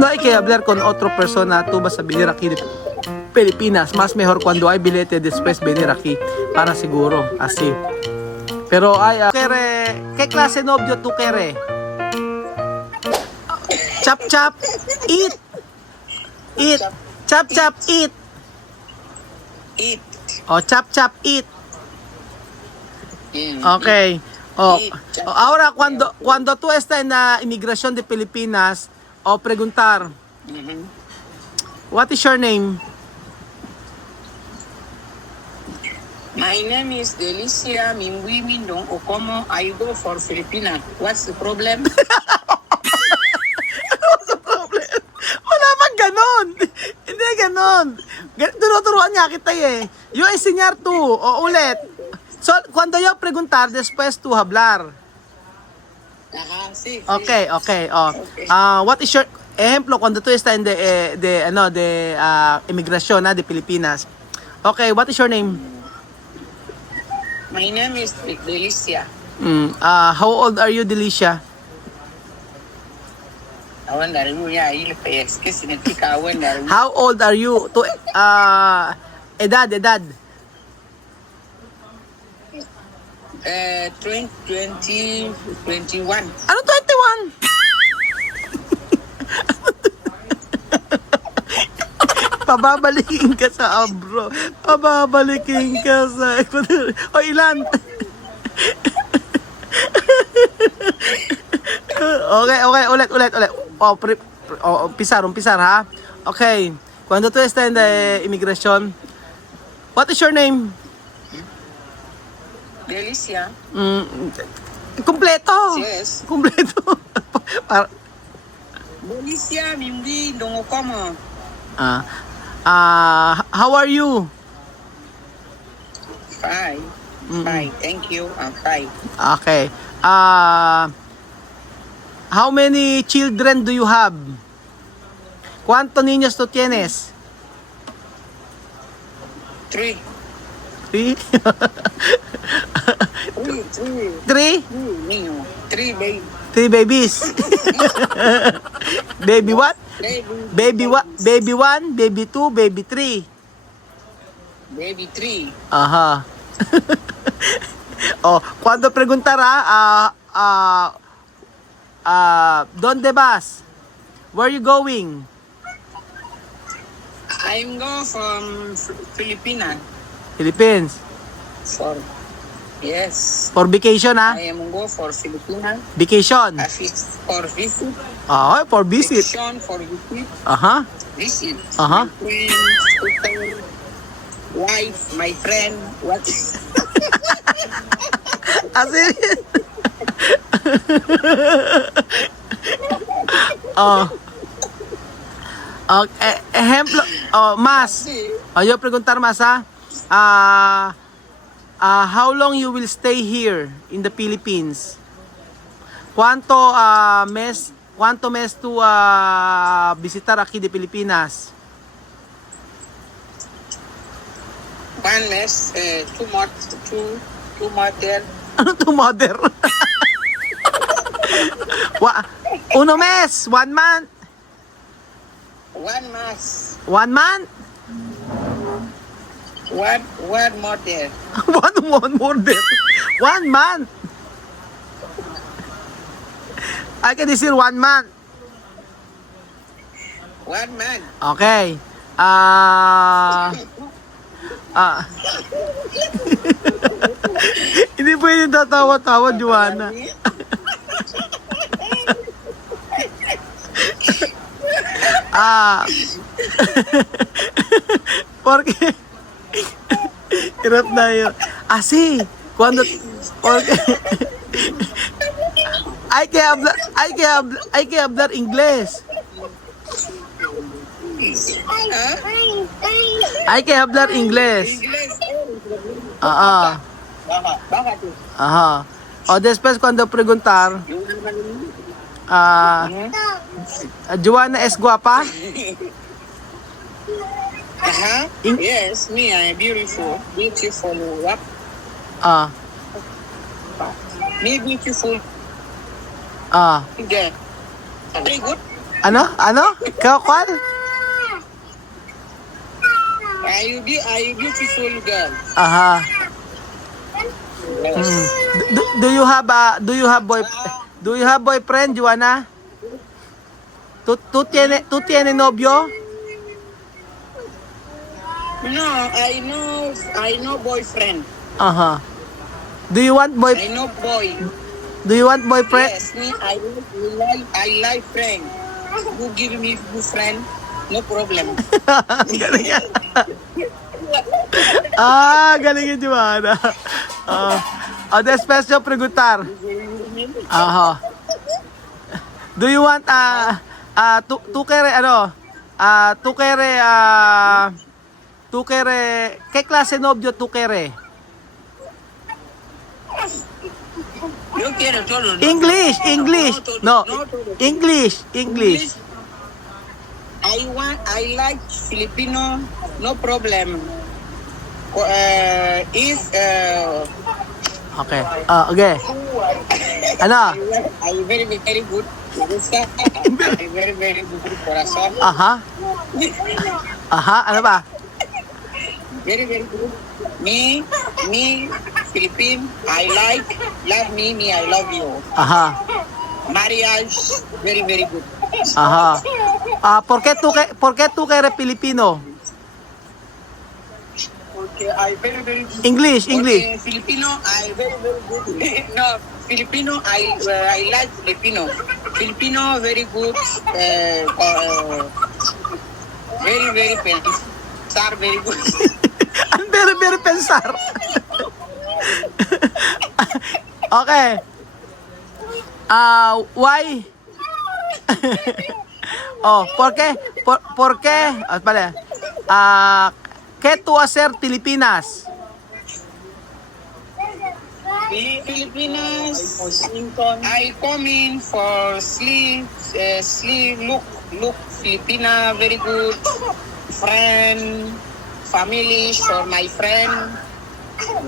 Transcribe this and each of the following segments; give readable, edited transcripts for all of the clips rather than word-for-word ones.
No hay que hablar con otra persona. Tú vas a venir aquí de Pilipinas. Más mejor cuando hay billete después venir aquí. Para seguro. Así. Pero ay, kere, ¿qué clase novio tú kere? Chap chap, eat. Eat. Chap chap, eat. Eat. O chap chap, eat. Yeah. Okay. Oh, Eat. ahora cuando tú estás en la inmigración de Pilipinas, o preguntar, Mhm. what is your name? My name is Delicia Mingwi Mindong Okomo. I go for Filipina. What's the problem? What's the problem? Wala bang ganon. Hindi ganon. Tinuturuan niya kita eh. Yo enseñar tú. O ulit. So, cuando yo preguntar, después tú hablar. Ajá, sí. Okay, okay. Oh. Okay. What is your ejemplo cuando tú estás en de inmigración de Pilipinas? Okay, what is your name? My name is Delicia. How old are you, Delicia? Awan dari mo ya il PS kasi netika awan dari mo. How old are you? To edad. 20, 21. Ano 21? Pababalikin ka sa abro. Pababalikin ka sa Ecuador. O ilan? Okay, ulit. Umpizar ha. Okay. Cuando tú estás en la inmigración, what is your name? Delicia. Kompleto. Yes. Kompleto. Delicia Mingwi Mindong Okomo. How are you? Fine. Fine. Thank you. I'm fine. Okay. How many children do you have? ¿Cuántos niños tú tienes? 3. Three? 3. Three? Niño. 3 baby. Three babies. Baby what? Baby what? Baby 1, baby 2, baby 3. Baby 3. Aha. Oh, cuando preguntará, ¿dónde vas? Where you going? I'm go from Philippines. Philippines. Yes. For vacation I am go for Philippines. Vacation. For visit. For visit. Vacation for visit. Aha. Visit. Aha. My friend, sister, wife, my friend. What? Asi. Oh. Okay, ejemplo, Mas. Yo preguntar Mas ha. How long you will stay here in the Philippines? ¿Cuánto mes tú visitar aquí de Pilipinas? 1 month, 2 months, 2 months there. Ano to, mother? Uno mes, 1 month. 1 month. 1 month? One more there. One more day. 1 month. I can decir 1 month. 1 month. Okay. Hindi pwede tatawa-tawa, Joanna. Porque hirap na yun. Sí, cuando porque hay que hablar inglés. Huh? Hay que hablar inglés. English. Baka tu. Ajá. O después cuando preguntar, Yung naman yun. Joanna es guapa? Yes, me, I'm beautiful. Beautiful. What? Me beautiful. Ah. Yeah. Very good. Ano? Ano? Kwan? Are you beautiful girl? Aha. Yes. Do you have boyfriend, Joanna? Tu tiene novio? No, I know boyfriend. Aha. Do you want I know boy. boyfriend? Yes, me, I like friend. You give me good friend, no problem. Galing yan. Galing yan, Joanna. Después yo preguntar. Aha. Do you want tu quere ¿qué clase de novio tú quieres? Yo quiero todo. English. No, English. I like Filipino, no problem. Okay. Okay. Ano? I very good. I very good corazon. Aha. Ano ba? Very good. Me, Philippine. I love me, I love you. Aha. Marriage, very good. Aha. ¿Por qué tú que eres filipino? Okay, I very good. English. Okay, Filipino, I very good. No, Filipino, I like Filipino. Filipino, very good. Very pensar, very good. Ang very pensar. Okay. Why? ¿Por qué? Vale. ¿Qué tú hacer Filipinas? Filipinas, I come in for sleep, look, Filipina, very good, friend, family, for my friend,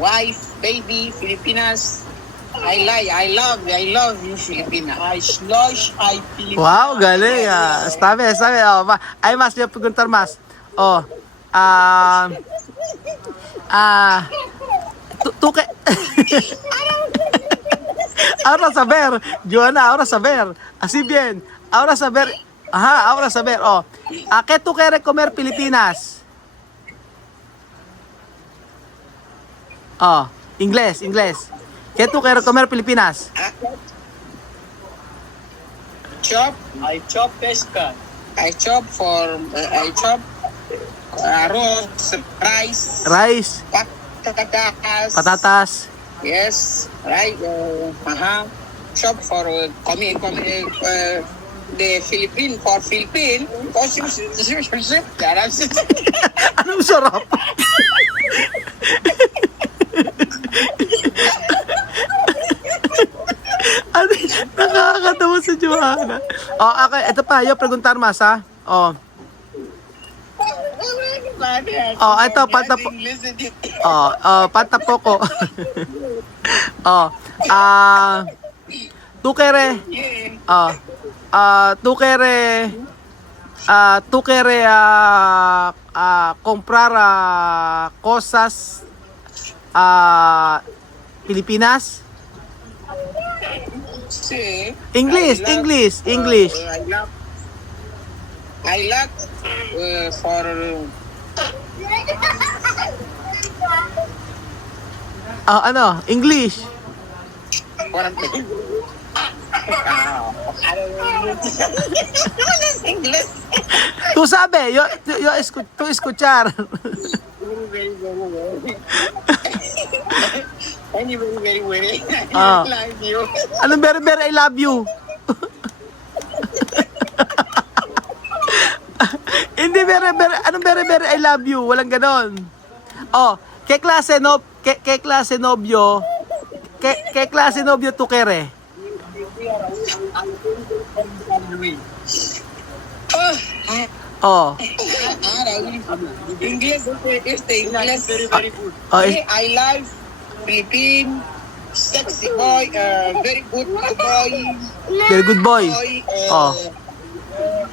wife, baby, Filipinas, I love you, Filipina. Filipina. Wow, galing. Está bien. Hay más, yo preguntar más. Tú que... Ahora saber, Joanna, ahora saber. Así bien. Ahora saber. Ajá, ahora saber. ¿Qué tú quieres comer Filipinas? Inglés. ¿Qué tú quieres comer Filipinas? Chop. I chop pesca. I chop arroz, rice, Patatas. Yes, right. Shop for the Philippine for Philippine. Anong sarap? Nakakatawa si Joanna. Okay, ito pa, yo preguntar mas ha. Ito panta po ko. Tú quieres comprar cosas Filipinas? Sí. English. I like for English. English. Tú sabes, tú escuchar. Very. Ah. I love you. Anong very I love you? Hindi anong very I love you? Walang ganon. ¿Qué clase novio? ¿Qué clase novio tú quieres? English, very good. I like Philippine, sexy boy, very good boy. Very good boy.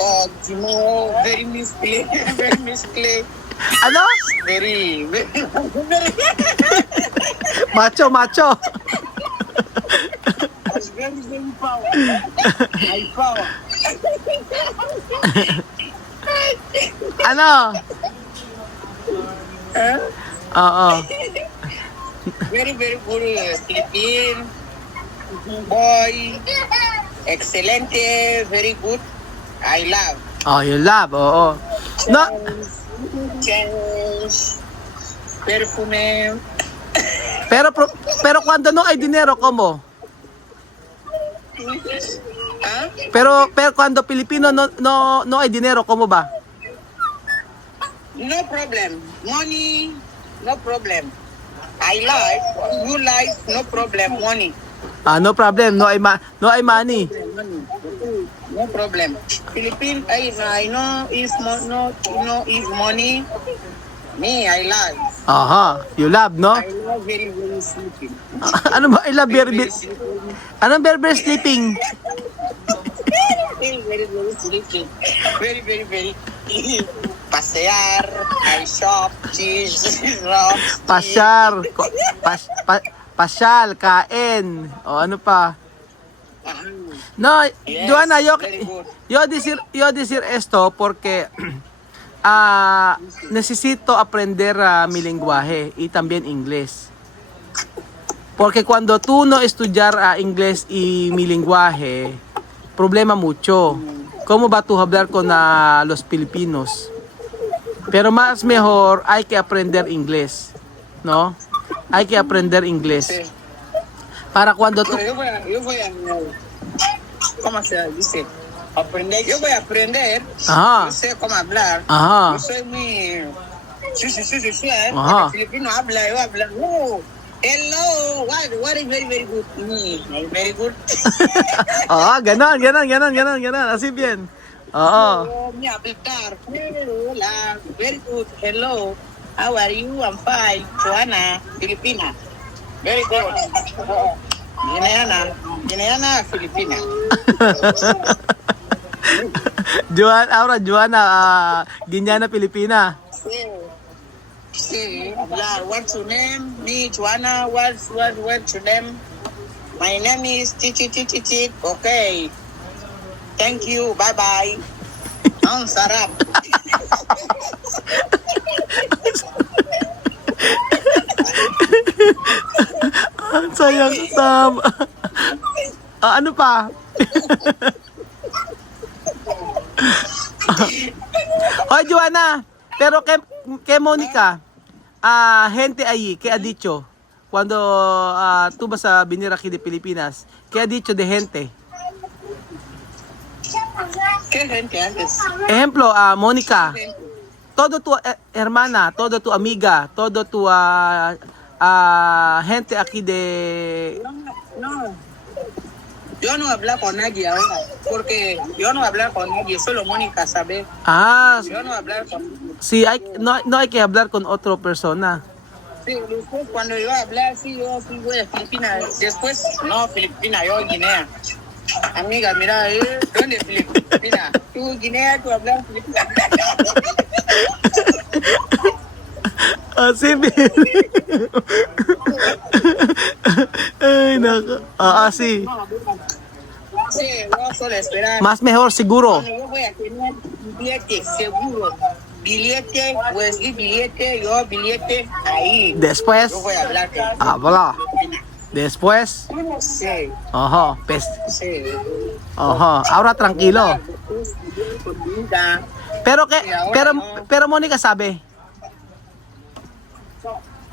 Oh, Timo, very misplay, very misplay, Ano? very, very, Macho, macho. very power. High power. Ano? Huh? Oo. Very, very good Philippine boy. Excelente, very good. I love. Oh, you love. Oo. No, Change. Perfume. pero cuando no hay dinero, como? Huh? Pero cuando Pilipino no hay dinero, como ba? No problem. Money, no problem. I like, you like, no problem. Money. Ah, no problem. No hay money. No problem. Philippine, I know is no, is money. Me, I like. Aha, you love, no? I love very, very sleeping. Ano ba? I love very, Very sleeping. anong very sleeping? Very, very, very sleeping. Very, very, very. Pasear, I shop, cheese, rock, Pasyar, pasyal, kain, o ano pa? No, Yes, Joanna, very good. yo decir esto porque necesito aprender mi lenguaje y también inglés. Porque cuando tú no estudiar inglés y mi lenguaje, problema mucho. ¿Cómo va tú a hablar con los Filipinos? Pero más mejor hay que aprender inglés, ¿no? Hay que aprender inglés. Sí. Para cuando tú... Pero yo voy a, ¿cómo se dice? Aprender. Yo voy a aprender. Ajá. Yo sé cómo hablar. Ajá. Yo soy muy... Sí. Ajá. El filipino habla, yo hablo. Oh, hello. What is very, very good. Very good. Oo, ganon. Así bien. Oo. Me hablar. Hola. Very good. Hello. How are you? I'm fine. Joanna, Filipina. Very good. Gineana, Filipina. Joanna, Ginyana, Pilipina. Sí, hablar. What's your name? Me, Joanna. What's your name? My name is Chichi. Okay. Thank you. Bye. Ang sarap. Ang sayang sama. Ano pa? Hoy, Joanna, pero kay Monica, gente ahí, ¿qué ha dicho? Cuando tú vas a venir aquí de Pilipinas, ¿qué ha dicho de gente? ¿Qué gente antes? Ejemplo, Mónica, todo tu hermana, todo tu amiga, todo tu gente aquí de... No. Yo no hablar con nadie ahora, porque yo no hablar con nadie, solo Mónica sabe. Yo no hablar con nadie. Sí, no hay que hablar con otra persona. Sí, después cuando yo hablar, sí, yo sí voy a Filipinas. Después, no, Filipinas, yo Guinea. Amiga, mira, ¿dónde Filipinas? Tú Guinea, tú hablas Filipinas. Así bien. Ay, nako. Sí. Sí, yo solo esperar. Más mejor seguro. Cuando yo voy a tener billete, seguro. Billete, pues y billete, yo billete, ahí. Después, Yo voy a hablar de habla. Después, Sí, ajá, sí. ajá. Ahora tranquilo. Pero pero Mónica sabe.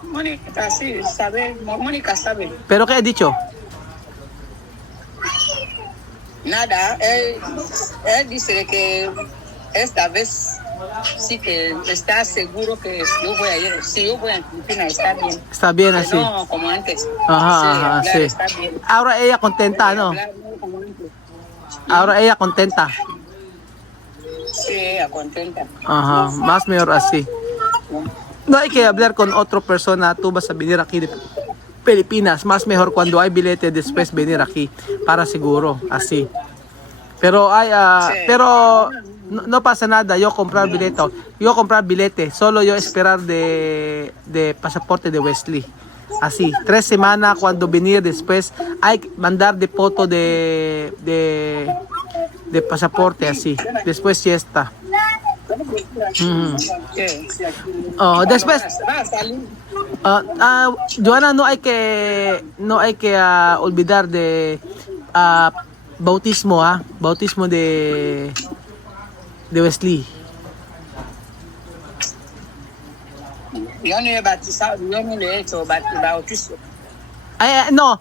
Mónica, sí, sabe. Mónica sabe. Pero ¿qué he dicho? Nada, él dice que esta vez sí que está seguro que yo voy a ir. Si yo voy a Filipinas, está bien. Está bien Que así. no como antes. Ajá, hablar sí. está bien. Ahora ella contenta, ¿no? Hablar no como antes. Ahora ella contenta. Sí, ella contenta. Ajá, más mejor así. No hay que hablar con otra persona. Tú vas a venir aquí de Pilipinas. Más mejor cuando hay billete después venir aquí. Para seguro, así. Pero no pasa nada, yo comprar billete, solo yo esperar de pasaporte de Wesley. Así, 3 semanas cuando venir después hay que mandar de foto de pasaporte así. Después siesta. Okay. Oh, después Va a salir. Joana, no hay que olvidar de bautismo, bautismo de Wesley. Yo no he bautizado, yo no le he hecho bautizo. No,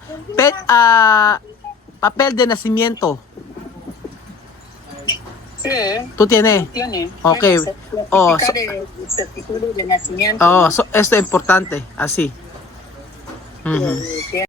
papel de nacimiento. Sí, ¿Tú tienes? tiene. Ok. Certificado de nacimiento. Esto es importante, así. Ujú. Que